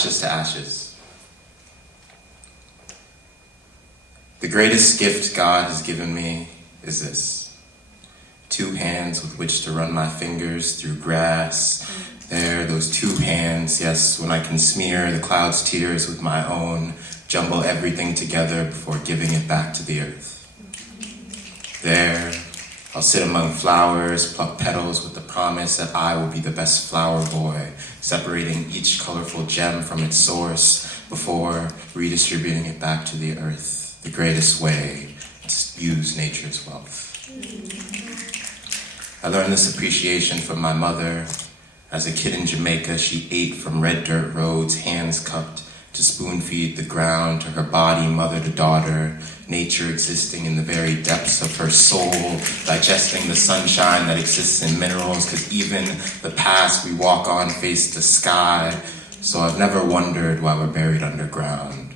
ashes to ashes. The greatest gift God has given me is this: 2 hands with which to run my fingers through grass. There, those 2 hands, yes, when I can smear the clouds' tears with my own, jumble everything together before giving it back to the earth. There, I'll sit among flowers, pluck petals with the promise that I will be the best flower boy, separating each colorful gem from its source before redistributing it back to the earth, the greatest way to use nature's wealth. I learned this appreciation from my mother. As a kid in Jamaica, she ate from red dirt roads, hands cupped to spoon-feed the ground to her body, mother to daughter, nature existing in the very depths of her soul, digesting the sunshine that exists in minerals, because even the paths we walk on face the sky. So I've never wondered why we're buried underground.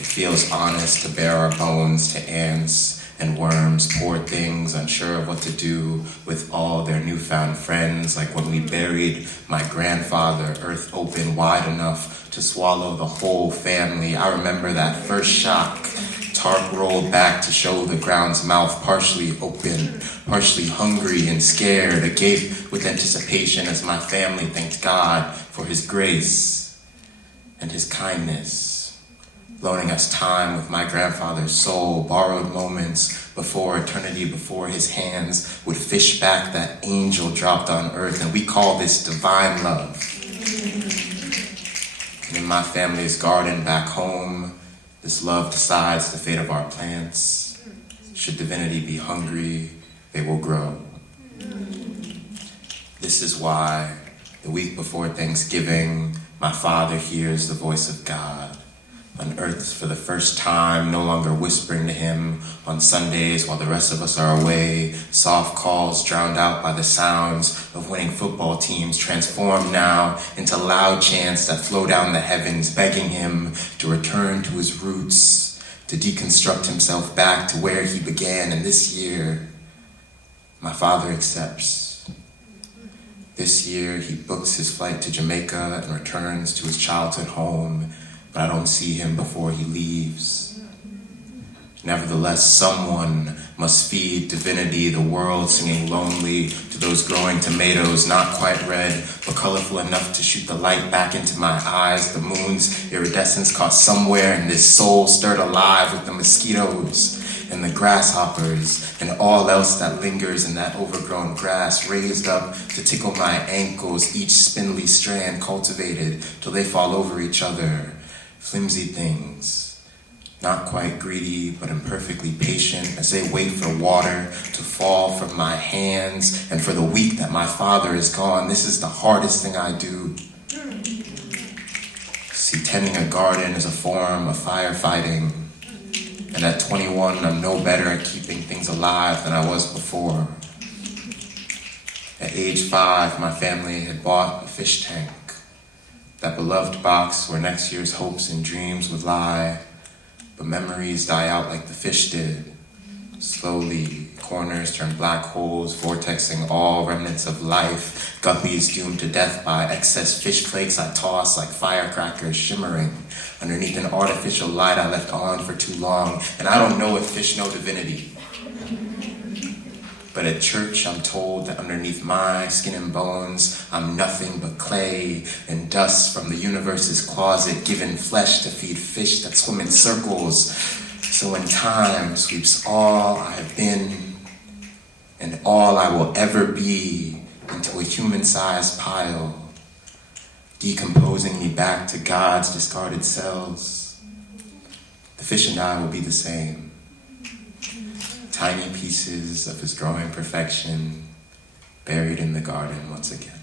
It feels honest to bare our bones to ants and worms, poor things, unsure of what to do with all their newfound friends, like when we buried my grandfather, earth open wide enough to swallow the whole family. I remember that first shock. Tarp rolled back to show the ground's mouth partially open, partially hungry and scared, agape with anticipation as my family thanked God for his grace and his kindness, loaning us time with my grandfather's soul, borrowed moments before eternity, before his hands would fish back that angel dropped on earth, and we call this divine love. And in my family's garden back home, this love decides the fate of our plants. Should divinity be hungry, they will grow. This is why the week before Thanksgiving, my father hears the voice of God unearthed for the first time, no longer whispering to him on Sundays while the rest of us are away, soft calls drowned out by the sounds of winning football teams, transformed now into loud chants that flow down the heavens, begging him to return to his roots, to deconstruct himself back to where he began. And this year, my father accepts. This year, he books his flight to Jamaica and returns to his childhood home, but I don't see him before he leaves. Nevertheless, someone must feed divinity, the world singing lonely to those growing tomatoes, not quite red, but colorful enough to shoot the light back into my eyes. The moon's iridescence caught somewhere in this soul, stirred alive with the mosquitoes and the grasshoppers and all else that lingers in that overgrown grass, raised up to tickle my ankles, each spindly strand cultivated till they fall over each other. Flimsy things, not quite greedy, but imperfectly patient as they wait for water to fall from my hands. And for the week that my father is gone, this is the hardest thing I do. See, tending a garden is a form of firefighting. And at 21, I'm no better at keeping things alive than I was before. At age 5, my family had bought a fish tank, that beloved box where next year's hopes and dreams would lie, but memories die out like the fish did. Slowly, corners turn black holes, vortexing all remnants of life. Guppies doomed to death by excess fish flakes I toss like firecrackers shimmering underneath an artificial light I left on for too long. And I don't know if fish know divinity. But at church, I'm told that underneath my skin and bones, I'm nothing but clay and dust from the universe's closet, given flesh to feed fish that swim in circles. So when time sweeps all I have been and all I will ever be into a human-sized pile, decomposing me back to God's discarded cells, the fish and I will be the same. Tiny pieces of his growing perfection buried in the garden once again.